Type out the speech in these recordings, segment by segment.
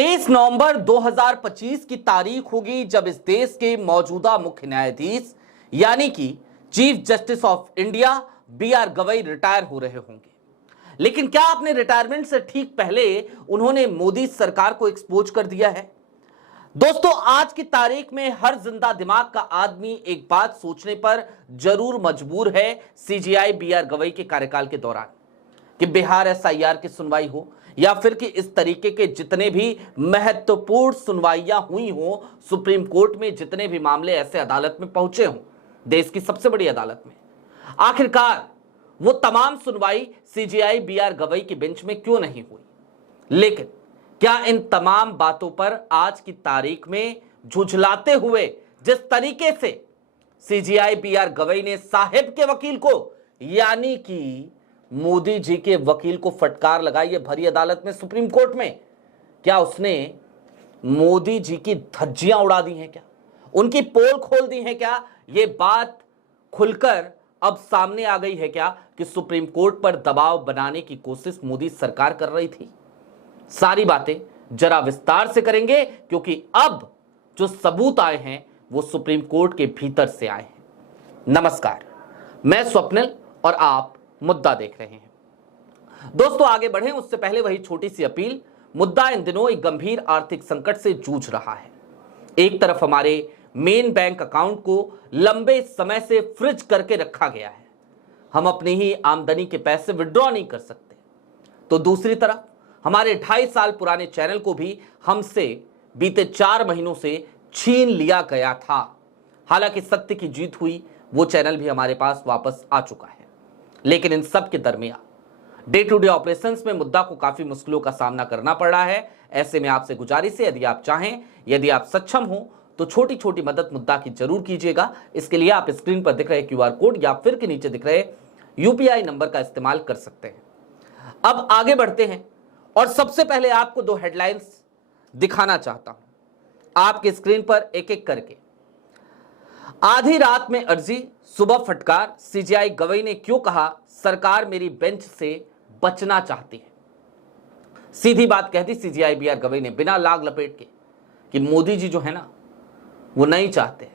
23 नवंबर 2025 की तारीख होगी जब इस देश के मौजूदा मुख्य न्यायाधीश यानी कि chief justice of India B R. Gavai retire हो रहे होंगे। लेकिन क्या अपने रिटायरमेंट से ठीक पहले उन्होंने मोदी सरकार को एक्सपोज कर दिया है? दोस्तों, आज की तारीख में हर जिंदा दिमाग का आदमी एक बात सोचने पर जरूर मजबूर है सीजेआई बी.आर. गवई के कार्यकाल के दौरान कि बिहार एसआईआर की सुनवाई हो या फिर कि इस तरीके के जितने भी महत्वपूर्ण सुनवाइयां हुई हो, सुप्रीम कोर्ट में जितने भी मामले ऐसे अदालत में पहुंचे हों, देश की सबसे बड़ी अदालत में, आखिरकार वो तमाम सुनवाई सीजेआई बी.आर. गवई की बेंच में क्यों नहीं हुई? लेकिन क्या इन तमाम बातों पर आज की तारीख में झुझलाते हुए जिस तरीके से सीजेआई बी.आर. गवई ने साहिब के वकील को यानी कि मोदी जी के वकील को फटकार लगाई है भरी अदालत में, सुप्रीम कोर्ट में, क्या उसने मोदी जी की धज्जियां उड़ा दी हैं? क्या उनकी पोल खोल दी है? क्या ये बात खुलकर अब सामने आ गई है क्या कि सुप्रीम कोर्ट पर दबाव बनाने की कोशिश मोदी सरकार कर रही थी? सारी बातें जरा विस्तार से करेंगे क्योंकि अब जो सबूत आए हैं वो सुप्रीम कोर्ट के भीतर से आए हैं। नमस्कार, मैं स्वप्निल और आप मुद्दा देख रहे हैं। दोस्तों, आगे बढ़ें उससे पहले वही छोटी सी अपील। मुद्दा इन दिनों एक गंभीर आर्थिक संकट से जूझ रहा है। एक तरफ हमारे मेन बैंक अकाउंट को लंबे समय से फ्रीज करके रखा गया है, हम अपनी ही आमदनी के पैसे विड्रॉ नहीं कर सकते, तो दूसरी तरफ हमारे 2.5 साल पुराने चैनल को भी हमसे बीते 4 महीनों से छीन लिया गया था। हालांकि सत्य की जीत हुई, वो चैनल भी हमारे पास वापस आ चुका है। लेकिन इन सब के दरमियान डे टू डे ऑपरेशंस में मुद्दा को काफी मुश्किलों का सामना करना पड़ रहा है। ऐसे में आपसे गुजारिश है, यदि आप चाहें, यदि आप सक्षम हो तो छोटी छोटी मदद मुद्दा की जरूर कीजिएगा। इसके लिए आप स्क्रीन पर दिख रहे क्यूआर कोड या फिर के नीचे दिख रहे यूपीआई नंबर का इस्तेमाल कर सकते हैं। अब आगे बढ़ते हैं और सबसे पहले आपको 2 हेडलाइंस दिखाना चाहता हूं आपके स्क्रीन पर एक एक करके। आधी रात में अर्जी, सुबह फटकार, सीजेआई गवई ने क्यों कहा सरकार मेरी बेंच से बचना चाहती है? सीधी बात कह दी सीजेआई बी.आर. गवई ने बिना लाग लपेट के कि मोदी जी जो है ना, वो नहीं चाहते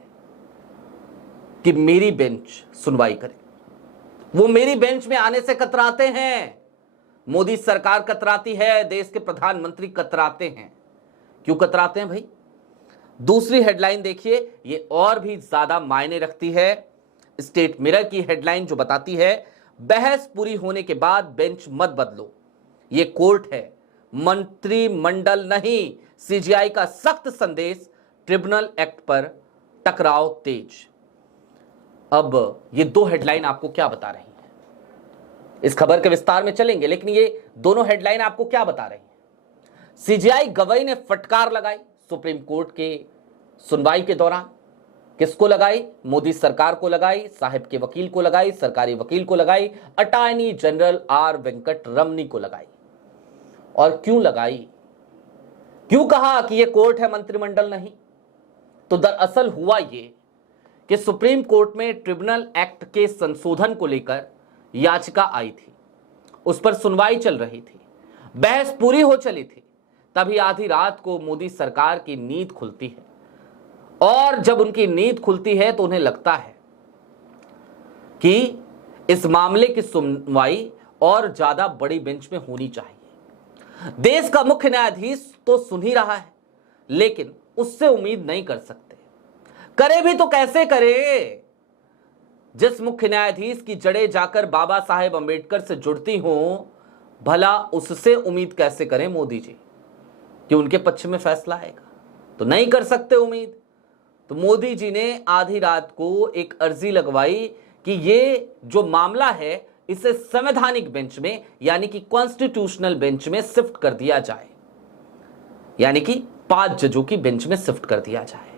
कि मेरी बेंच सुनवाई करे। वो मेरी बेंच में आने से कतराते हैं। मोदी सरकार कतराती है, देश के प्रधानमंत्री कतराते हैं। क्यों कतराते हैं भाई? दूसरी हेडलाइन देखिए, ये और भी ज्यादा मायने रखती है। स्टेट मिरर की हेडलाइन जो बताती है बहस पूरी होने के बाद बेंच मत बदलो। ये कोर्ट है, मंत्रिमंडल नहीं। सीजेआई का सख्त संदेश, ट्रिब्यूनल एक्ट पर टकराव तेज। अब ये 2 हेडलाइन आपको क्या बता रही हैं? इस खबर के विस्तार में चलेंगे, लेकिन ये दोनों हेडलाइन आपको क्या बता रही हैं? सीजेआई गवई ने फटकार लगाई सुप्रीम कोर्ट के सुनवाई के दौरान। किसको लगाई? मोदी सरकार को लगाई, साहिब के वकील को लगाई, सरकारी वकील को लगाई, अटॉर्नी जनरल आर वेंकट रमनी को लगाई। और क्यों लगाई? क्यों कहा कि यह कोर्ट है, मंत्रिमंडल नहीं? तो दरअसल हुआ ये कि सुप्रीम कोर्ट में ट्रिब्यूनल एक्ट के संशोधन को लेकर याचिका आई थी, उस पर सुनवाई चल रही थी, बहस पूरी हो चली थी। तभी आधी रात को मोदी सरकार की नींद खुलती है और जब उनकी नींद खुलती है तो उन्हें लगता है कि इस मामले की सुनवाई और ज्यादा बड़ी बेंच में होनी चाहिए। देश का मुख्य न्यायाधीश तो सुन ही रहा है, लेकिन उससे उम्मीद नहीं कर सकते। करे भी तो कैसे करे? जिस मुख्य न्यायाधीश की जड़ें जाकर बाबा साहेब अंबेडकर से जुड़ती हों, भला उससे उम्मीद कैसे करें मोदी जी कि उनके पक्ष में फैसला आएगा? तो नहीं कर सकते उम्मीद। तो मोदी जी ने आधी रात को एक अर्जी लगवाई कि ये जो मामला है इसे संवैधानिक बेंच में यानी कि कॉन्स्टिट्यूशनल बेंच में शिफ्ट कर दिया जाए, यानी कि 5 जजों की बेंच में शिफ्ट कर दिया जाए।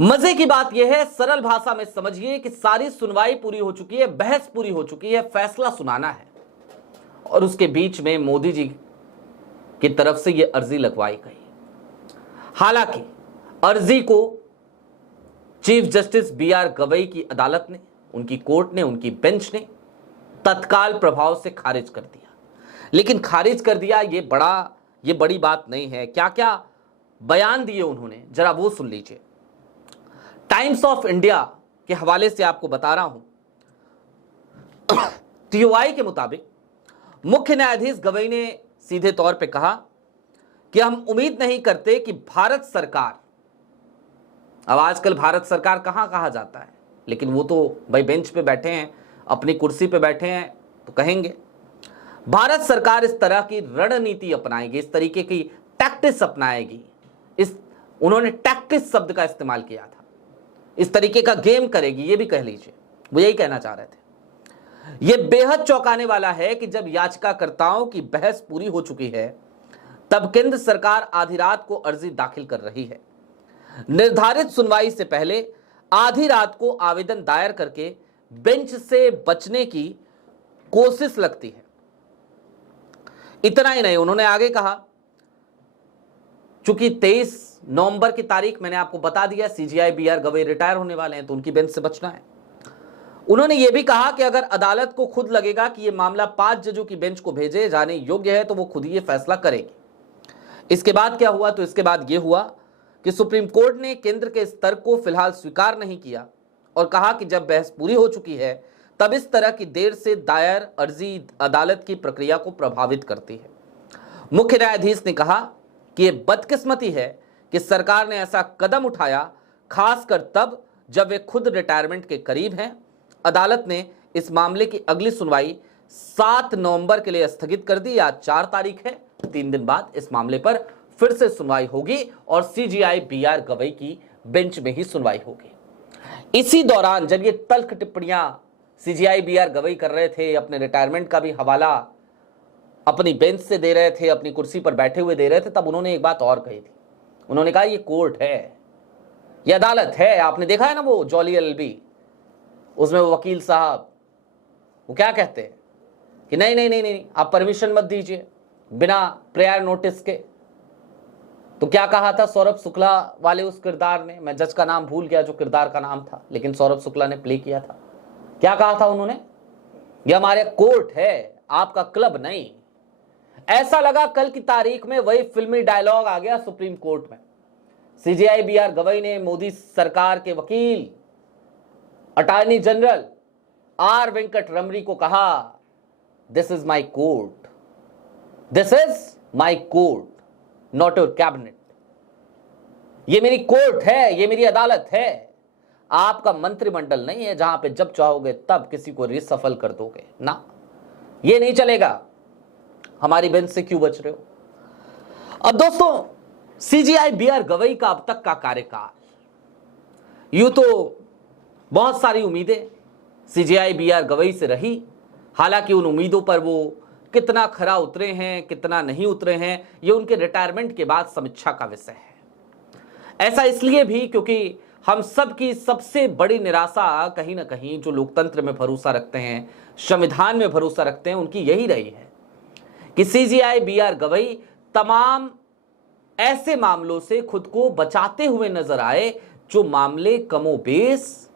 मजे की बात यह है, सरल भाषा में समझिए कि सारी सुनवाई पूरी हो चुकी है, बहस पूरी हो चुकी है, फैसला सुनाना है, और उसके बीच में मोदी जी की तरफ से यह अर्जी लगवाई गई। हालांकि अर्जी को चीफ जस्टिस बी.आर. गवई की अदालत ने, उनकी कोर्ट ने, उनकी बेंच ने तत्काल प्रभाव से खारिज कर दिया। लेकिन खारिज कर दिया, ये बड़ा ये बड़ी बात नहीं है। क्या क्या बयान दिए उन्होंने, जरा वो सुन लीजिए। टाइम्स ऑफ इंडिया के हवाले से आपको बता रहा हूं, टीओआई के मुताबिक मुख्य न्यायाधीश गवई ने सीधे तौर पे कहा कि हम उम्मीद नहीं करते कि भारत सरकार, अब आजकल भारत सरकार कहां कहा जाता है, लेकिन वो तो भाई बेंच पे बैठे हैं, अपनी कुर्सी पे बैठे हैं, तो कहेंगे भारत सरकार इस तरह की रणनीति अपनाएगी, इस तरीके की टैक्टिस अपनाएगी। उन्होंने टैक्टिस शब्द का इस्तेमाल किया था, इस तरीके का गेम करेगी, ये भी कह लीजिए, वो यही कहना चाह रहे थे। यह बेहद चौंकाने वाला है कि जब याचिकाकर्ताओं की बहस पूरी हो चुकी है तब केंद्र सरकार आधी रात को अर्जी दाखिल कर रही है। निर्धारित सुनवाई से पहले आधी रात को आवेदन दायर करके बेंच से बचने की कोशिश लगती है। इतना ही नहीं, उन्होंने आगे कहा, चूंकि 23 नवंबर की तारीख मैंने आपको बता दिया, सीजीआई बीआर गवई रिटायर होने वाले हैं, तो उनकी बेंच से बचना है। उन्होंने यह भी कहा कि अगर अदालत को खुद लगेगा कि यह मामला 5 जजों की बेंच को भेजे जाने योग्य है तो वो खुद ही यह फैसला करेगी। इसके बाद क्या हुआ, तो इसके बाद यह हुआ कि सुप्रीम कोर्ट ने केंद्र के इस तर्क को फिलहाल स्वीकार नहीं किया और कहा कि जब बहस पूरी हो चुकी है तब इस तरह की देर से दायर अर्जी अदालत की प्रक्रिया को प्रभावित करती है। मुख्य न्यायाधीश ने कहा कि यह बदकिस्मती है कि सरकार ने ऐसा कदम उठाया, खासकर तब जब वे खुद रिटायरमेंट के करीब हैं। अदालत ने इस मामले की अगली सुनवाई 7 नवंबर के लिए स्थगित कर दी। आज 4 तारीख है, 3 दिन बाद इस मामले पर फिर से सुनवाई होगी और सीजीआई बीआर गवई की बेंच में ही सुनवाई होगी। इसी दौरान जब ये तल्ख टिप्पणियां सीजीआई बीआर गवई कर रहे थे, अपने रिटायरमेंट का भी हवाला अपनी बेंच से दे रहे थे, अपनी कुर्सी पर बैठे हुए दे रहे थे, तब उन्होंने एक बात और कही थी। उन्होंने कहा ये कोर्ट है, ये अदालत है। आपने देखा है ना वो जॉली एलएलबी, उसमें वो वकील साहब वो क्या कहते हैं कि नहीं नहीं नहीं नहीं, आप परमिशन मत दीजिए बिना प्रायर नोटिस के। तो क्या कहा था सौरभ शुक्ला वाले उस किरदार ने, मैं जज का नाम भूल गया जो किरदार का नाम था, लेकिन सौरभ शुक्ला ने प्ले किया था। क्या कहा था उन्होंने, ये हमारे कोर्ट है, आपका क्लब नहीं। ऐसा लगा कल की तारीख में वही फिल्मी डायलॉग आ गया सुप्रीम कोर्ट में। सीजीआई बीआर गवई ने मोदी सरकार के वकील अटॉर्नी जनरल आर वेंकट रमरी को कहा, this is my court, this is my court, not your cabinet. ये मेरी कोर्ट है, ये मेरी अदालत है, आपका मंत्रिमंडल नहीं है जहां पे जब चाहोगे तब किसी को रिसफल कर दोगे ना, ये नहीं चलेगा। हमारी बेंच से क्यों बच रहे हो। अब दोस्तों, सीजीआई बीआर गवई का अब तक का कार्यकाल, यूं तो बहुत सारी उम्मीदें सीजीआई बीआर गवई से रही, हालांकि उन उम्मीदों पर वो कितना खरा उतरे हैं, कितना नहीं उतरे हैं, ये उनके रिटायरमेंट के बाद समीक्षा का विषय है। ऐसा इसलिए भी क्योंकि हम सब की सबसे बड़ी निराशा कहीं ना कहीं जो लोकतंत्र में भरोसा रखते हैं, संविधान में भरोसा रखते हैं, उनकी यही रही है कि सीजीआई बीआर गवई तमाम ऐसे मामलों से खुद को बचाते हुए नजर आए जो मामले कमोबेश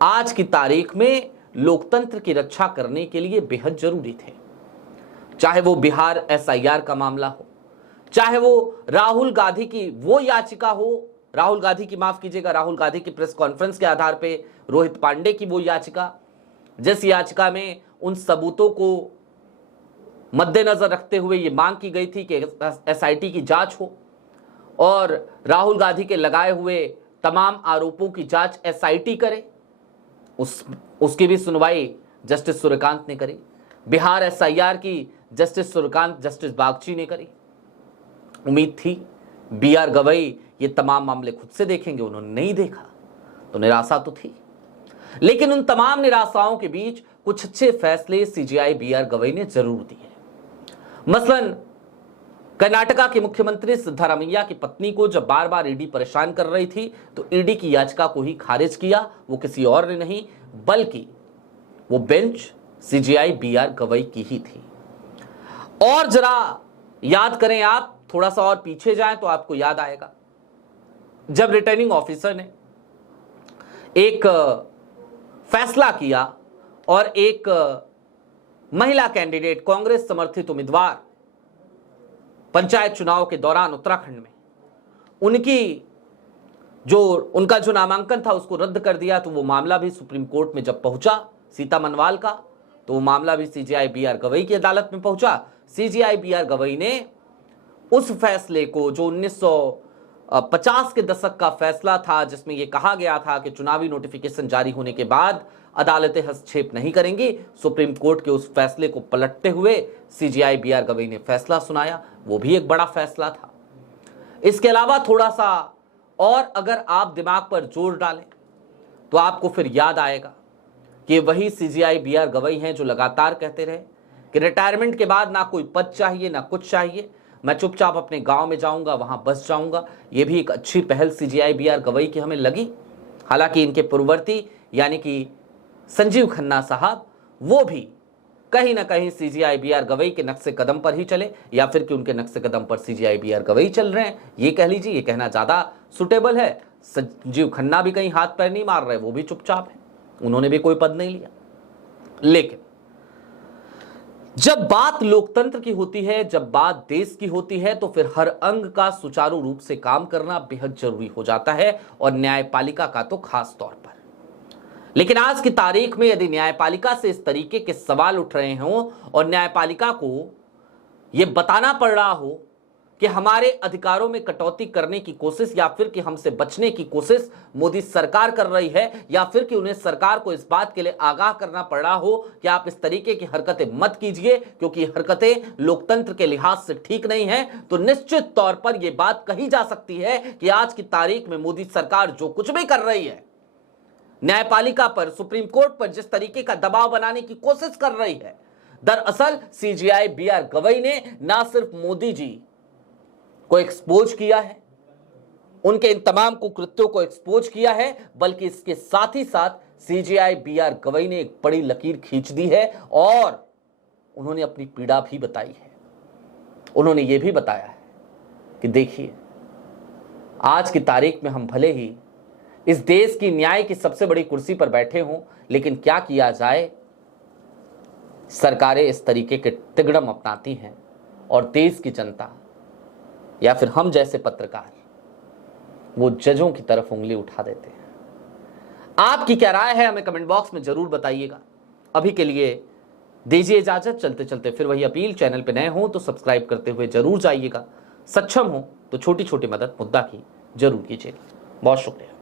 आज की तारीख में लोकतंत्र की रक्षा करने के लिए बेहद जरूरी थे। चाहे वो बिहार एसआईआर का मामला हो, चाहे वो राहुल गांधी की वो याचिका हो, राहुल गांधी की प्रेस कॉन्फ्रेंस के आधार पे रोहित पांडे की वो याचिका, जिस याचिका में उन सबूतों को मद्देनजर रखते हुए ये मांग की गई थी कि एसआईटी की जांच हो और राहुल गांधी के लगाए हुए तमाम आरोपों की जांच एसआईटी करे, उसकी भी सुनवाई जस्टिस सूर्यकांत ने करी। बिहार एसआईआर की जस्टिस सूर्यकांत, जस्टिस बागची ने करी। उम्मीद थी बीआर गवई ये तमाम मामले खुद से देखेंगे, उन्होंने नहीं देखा, तो निराशा तो थी। लेकिन उन तमाम निराशाओं के बीच कुछ अच्छे फैसले सीजीआई बीआर गवई ने जरूर दिए। मसलन कर्नाटका के मुख्यमंत्री सिद्धारमैया की पत्नी को जब बार बार ईडी परेशान कर रही थी तो ईडी की याचिका को ही खारिज किया, वो किसी और ने नहीं बल्कि वो बेंच सीजीआई बीआर गवई की ही थी। और जरा याद करें आप, थोड़ा सा और पीछे जाएं तो आपको याद आएगा जब रिटर्निंग ऑफिसर ने एक फैसला किया और एक महिला कैंडिडेट, कांग्रेस समर्थित उम्मीदवार पंचायत चुनाव के दौरान उत्तराखंड में उनका जो नामांकन था उसको रद्द कर दिया, तो वो मामला भी सुप्रीम कोर्ट में जब पहुंचा सीता मनवाल का, तो वो मामला भी सीजेआई बी आर गवई की अदालत में पहुंचा। सीजेआई बी आर गवई ने उस फैसले को, जो 1950 के दशक का फैसला था जिसमें यह कहा गया था कि चुनावी नोटिफिकेशन जारी होने के बाद अदालतें हस्तक्षेप नहीं करेंगी, सुप्रीम कोर्ट के उस फैसले को पलटते हुए सीजेआई बी आर गवई ने फैसला सुनाया। वो भी एक बड़ा फैसला था। इसके अलावा थोड़ा सा और अगर आप दिमाग पर जोर डालें तो आपको फिर याद आएगा कि वही सीजेआई बी आर गवई हैं जो लगातार कहते रहे कि रिटायरमेंट के बाद ना कोई पद चाहिए ना कुछ चाहिए, मैं चुपचाप अपने गांव में जाऊंगा, वहां बस जाऊंगा। यह भी एक अच्छी पहल सीजेआई बी आर गवई की हमें लगी। हालांकि इनके पूर्ववर्ती यानी कि संजीव खन्ना साहब, वो भी कहीं ना कहीं सीजेआई बी आर गवई के नक्शे कदम पर ही चले, या फिर कि उनके नक्शे कदम पर सीजेआई बी आर गवई चल रहे हैं, ये कह लीजिए। ये कहना ज्यादा सुटेबल है। संजीव खन्ना भी कहीं हाथ पैर नहीं मार रहे, वो भी चुपचाप है, उन्होंने भी कोई पद नहीं लिया। लेकिन जब बात लोकतंत्र की होती है, जब बात देश की होती है, तो फिर हर अंग का सुचारू रूप से काम करना बेहद जरूरी हो जाता है, और न्यायपालिका का तो खास तौर पर। लेकिन आज की तारीख में यदि न्यायपालिका से इस तरीके के सवाल उठ रहे हों और न्यायपालिका को यह बताना पड़ रहा हो कि हमारे अधिकारों में कटौती करने की कोशिश या फिर कि हमसे बचने की कोशिश मोदी सरकार कर रही है, या फिर कि उन्हें सरकार को इस बात के लिए आगाह करना पड़ रहा हो कि आप इस तरीके की हरकतें मत कीजिए क्योंकि हरकतें लोकतंत्र के लिहाज से ठीक नहीं है, तो निश्चित तौर पर यह बात कही जा सकती है कि आज की तारीख में मोदी सरकार जो कुछ भी कर रही है, न्यायपालिका पर, सुप्रीम कोर्ट पर जिस तरीके का दबाव बनाने की कोशिश कर रही है, दरअसल सीजेआई बी आर गवई ने ना सिर्फ मोदी जी को एक्सपोज किया है, उनके इन तमाम कुकृत्यों को एक्सपोज किया है, बल्कि इसके साथ ही साथ सीजेआई बी आर गवई ने एक बड़ी लकीर खींच दी है और उन्होंने अपनी पीड़ा भी बताई है। उन्होंने यह भी बताया है कि देखिए, आज की तारीख में हम भले ही इस देश की न्याय की सबसे बड़ी कुर्सी पर बैठे हों, लेकिन क्या किया जाए, सरकारें इस तरीके के तिगड़म अपनाती हैं और देश की जनता या फिर हम जैसे पत्रकार वो जजों की तरफ उंगली उठा देते हैं। आपकी क्या राय है, हमें कमेंट बॉक्स में जरूर बताइएगा। अभी के लिए दीजिए इजाजत। चलते चलते फिर वही अपील, चैनल पे नए हो तो सब्सक्राइब करते हुए जरूर जाइएगा, सक्षम हो तो छोटी छोटी मदद मुद्दा की जरूर कीजिएगा। बहुत शुक्रिया।